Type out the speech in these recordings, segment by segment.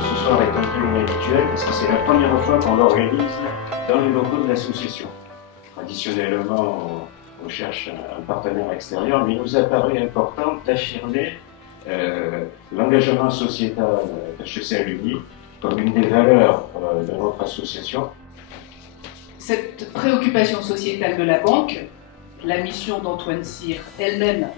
ce soir est un peu inhabituel parce que c'est la première fois qu'on l'organise dans les locaux de l'association. Traditionnellement, on cherche un partenaire extérieur, mais il nous a paru important d'affirmer l'engagement sociétal d'HEC Alumni comme une des valeurs de notre association. Cette préoccupation sociétale de la banque, la mission d'Antoine Cyr elle-même,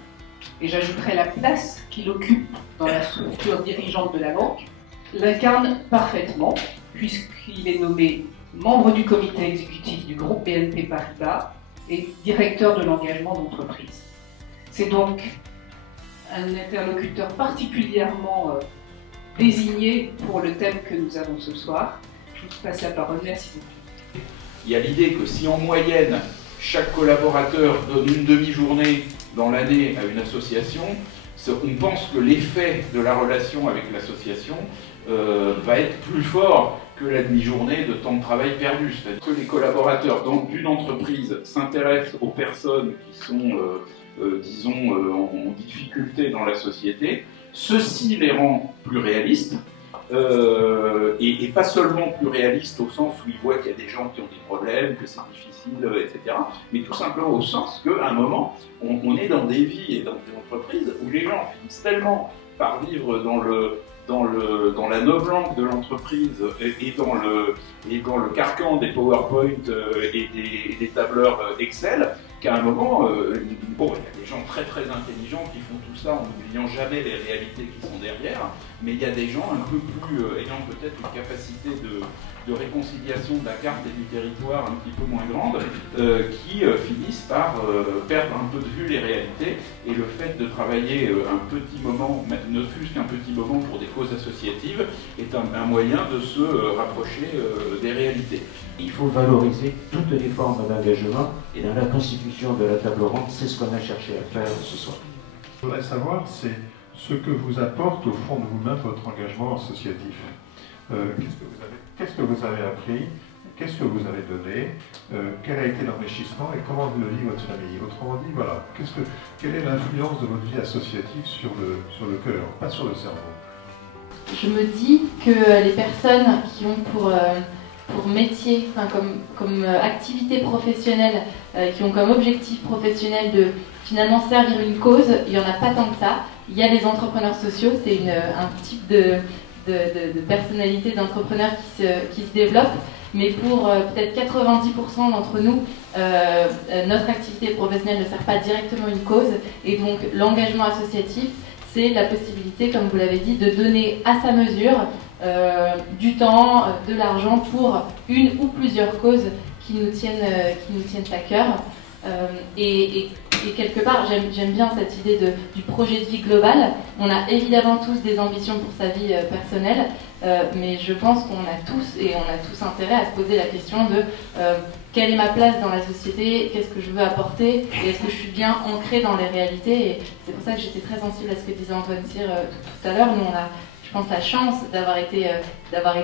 et j'ajouterai la place qu'il occupe dans la structure dirigeante de la banque, l'incarne parfaitement, puisqu'il est nommé membre du comité exécutif du groupe BNP Paribas et directeur de l'engagement d'entreprise. C'est donc un interlocuteur particulièrement désigné pour le thème que nous avons ce soir. Je vous passe la parole. Merci beaucoup. Il y a l'idée que si en moyenne, chaque collaborateur donne une demi-journée dans l'année à une association, on pense que l'effet de la relation avec l'association va être plus fort que la demi-journée de temps de travail perdu. C'est-à-dire que les collaborateurs d'une entreprise s'intéressent aux personnes qui sont, disons, en difficulté dans la société. Ceci les rend plus réalistes. Et pas seulement plus réaliste au sens où ils voient qu'il y a des gens qui ont des problèmes, que c'est difficile, etc. Mais tout simplement au sens qu'à un moment, on est dans des vies et dans des entreprises où les gens finissent tellement par vivre dans la novlangue de l'entreprise et dans le carcan des PowerPoint et des tableurs Excel, qu'à un moment, bon, il y a des gens très très intelligents qui font tout ça en n'oubliant jamais les réalités qui sont derrière, mais il y a des gens un peu plus, ayant peut-être une capacité de réconciliation de la carte et du territoire un petit peu moins grande, qui finissent par perdre un peu de vue les réalités, et le fait de travailler un petit moment, ne fût-ce qu'un petit moment pour des causes associatives, est un moyen de se rapprocher des réalités. Il faut valoriser toutes les formes d'engagement, et dans la constitution de la table ronde, c'est ce qu'on a cherché à faire ce soir. Je voudrais savoir, c'est ce que vous apporte au fond de vous-même votre engagement associatif. Qu'est-ce que vous avez appris? Qu'est-ce que vous avez donné? Quel a été l'enrichissement et comment vous le vit votre famille? Autrement dit, voilà, quelle est l'influence de votre vie associative sur le cœur, pas sur le cerveau? Je me dis que les personnes qui ont pour métier, enfin, comme activité professionnelle, qui ont comme objectif professionnel de finalement servir une cause, il n'y en a pas tant que ça. Il y a les entrepreneurs sociaux, c'est un type de personnalité d'entrepreneur qui se développe, mais pour peut-être 90% d'entre nous, notre activité professionnelle ne sert pas directement une cause, et donc l'engagement associatif, c'est la possibilité, comme vous l'avez dit, de donner à sa mesure du temps, de l'argent pour une ou plusieurs causes qui nous tiennent à cœur. Et quelque part, j'aime bien cette idée du projet de vie global. On a évidemment tous des ambitions pour sa vie personnelle, mais je pense qu'on a tous intérêt à se poser la question de quelle est ma place dans la société, qu'est-ce que je veux apporter, et est-ce que je suis bien ancrée dans les réalités. Et c'est pour ça que j'étais très sensible à ce que disait Antoine Cyr tout à l'heure. Nous, on a, je pense, la chance d'avoir été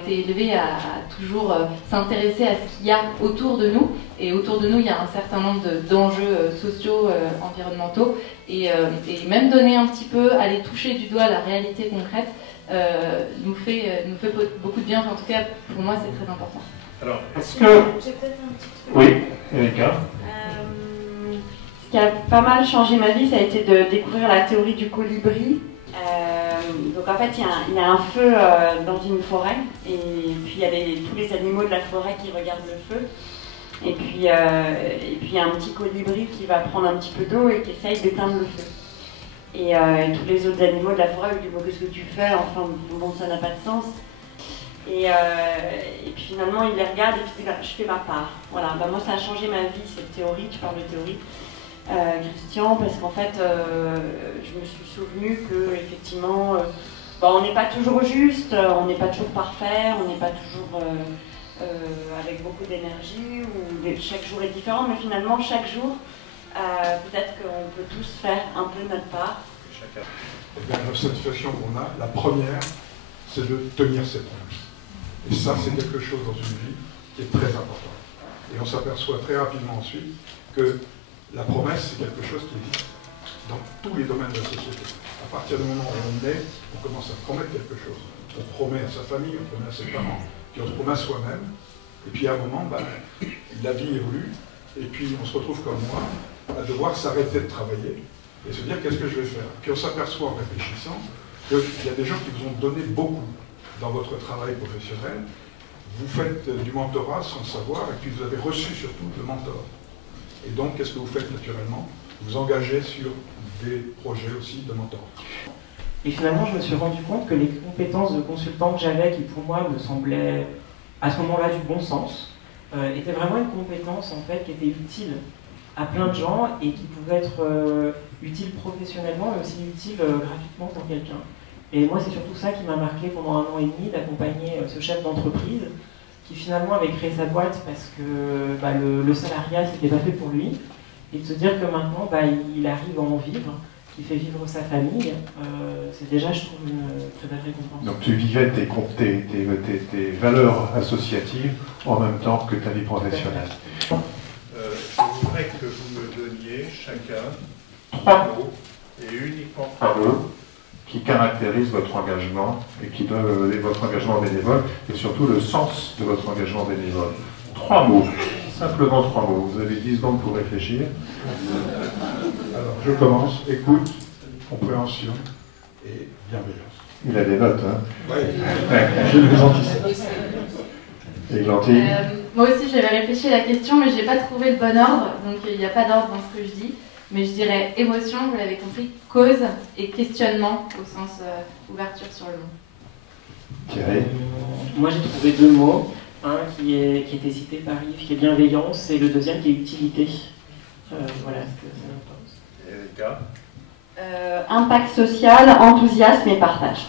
élevés à toujours s'intéresser à ce qu'il y a autour de nous. Et autour de nous, il y a un certain nombre d'enjeux sociaux, environnementaux. Et même donner un petit peu, aller toucher du doigt la réalité concrète, nous fait beaucoup de bien. Enfin, en tout cas, pour moi, c'est très important. Alors, est-ce que... J'ai peut-être un petit truc. Oui, Erika. Ce qui a pas mal changé ma vie, ça a été de découvrir la théorie du colibri. Donc en fait, il y a un feu dans une forêt, et puis il y a tous les animaux de la forêt qui regardent le feu. Et puis il y a un petit colibri qui va prendre un petit peu d'eau et qui essaye d'éteindre le feu. Et tous les autres animaux de la forêt lui disent bon, qu'est-ce que tu fais? Enfin bon, ça n'a pas de sens. Et puis finalement il les regarde et puis il dit bah, je fais ma part. Voilà, bah, moi ça a changé ma vie, cette théorie, tu parles de théorie. Christian, parce qu'en fait, je me suis souvenu que effectivement, on n'est pas toujours juste, on n'est pas toujours parfait, on n'est pas toujours avec beaucoup d'énergie, ou chaque jour est différent, mais finalement, chaque jour, peut-être qu'on peut tous faire un peu notre part. Chacun. Et bien, la satisfaction qu'on a, la première, c'est de tenir ses promesses. Et ça, c'est quelque chose dans une vie qui est très important. Et on s'aperçoit très rapidement ensuite que la promesse, c'est quelque chose qui existe dans tous les domaines de la société. À partir du moment où on est, on commence à promettre quelque chose. on promet à sa famille, on promet à ses parents, puis on se promet à soi-même. Et puis à un moment, la vie évolue, et puis on se retrouve comme moi, à devoir s'arrêter de travailler et se dire qu'est-ce que je vais faire. Puis on s'aperçoit en réfléchissant qu'il y a des gens qui vous ont donné beaucoup dans votre travail professionnel. Vous faites du mentorat sans le savoir, et puis vous avez reçu surtout le mentor. Et donc, qu'est-ce que vous faites naturellement? Vous engagez sur des projets aussi de mentorat. Et finalement, je me suis rendu compte que les compétences de consultant que j'avais, qui pour moi me semblaient à ce moment-là du bon sens, étaient vraiment une compétence en fait qui était utile à plein de gens et qui pouvait être utile professionnellement mais aussi utile gratuitement pour quelqu'un. Et moi, c'est surtout ça qui m'a marqué pendant 1 an et demi, d'accompagner ce chef d'entreprise qui finalement avait créé sa boîte parce que le salariat, c'était pas fait pour lui, et de se dire que maintenant, il arrive à en vivre, qu'il fait vivre sa famille, c'est déjà, je trouve, une très belle récompense. Donc tu vivais tes valeurs associatives en même temps que ta vie professionnelle. Je voudrais que vous me donniez chacun 3 mots, et uniquement 3 mots, qui caractérisent votre engagement et qui donnent votre engagement bénévole et surtout le sens de votre engagement bénévole. 3 mots, simplement 3 mots. Vous avez 10 secondes pour réfléchir. Alors, je commence. Écoute, compréhension et bienveillance. Il a des notes, hein? Oui, je les anticipe. Et gentil. Moi aussi, j'avais réfléchi à la question, mais je n'ai pas trouvé le bon ordre, donc il n'y a pas d'ordre dans ce que je dis. Mais je dirais émotion, vous l'avez compris, cause et questionnement au sens ouverture sur le monde. Thierry. Moi, j'ai trouvé 2 mots. Un qui était cité par Yves, qui est bienveillance, et le deuxième qui est utilité. Voilà ce que ça m'importe. Erika. Impact social, enthousiasme et partage.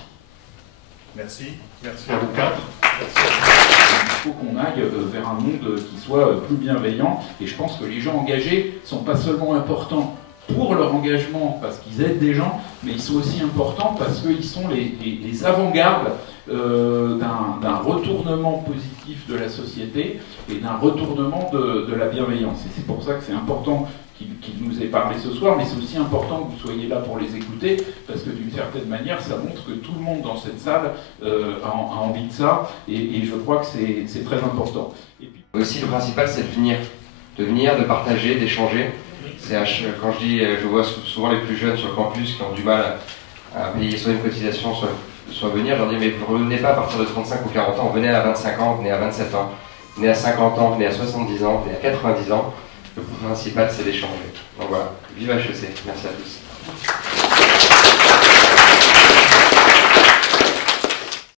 Merci. Merci à vous 4. Il faut qu'on aille vers un monde qui soit plus bienveillant, et je pense que les gens engagés ne sont pas seulement importants pour leur engagement parce qu'ils aident des gens, mais ils sont aussi importants parce qu'ils sont les avant-gardes d'un retournement positif de la société et d'un retournement de la bienveillance. Et c'est pour ça que c'est important qu'il nous ait parlé ce soir, mais c'est aussi important que vous soyez là pour les écouter, parce que d'une certaine manière, ça montre que tout le monde dans cette salle a envie de ça, et je crois que c'est très important. Et puis... Aussi, le principal, c'est de venir, de partager, d'échanger. Quand je vois souvent les plus jeunes sur le campus qui ont du mal à payer soit une cotisation, soit venir, je leur dis, mais vous ne revenez pas à partir de 35 ou 40 ans, venez à 25 ans, venez à 27 ans, venez à 50 ans, venez à 70 ans, venez à 90 ans. Le principal, c'est d'échanger. Donc voilà, vive HEC. Merci à tous.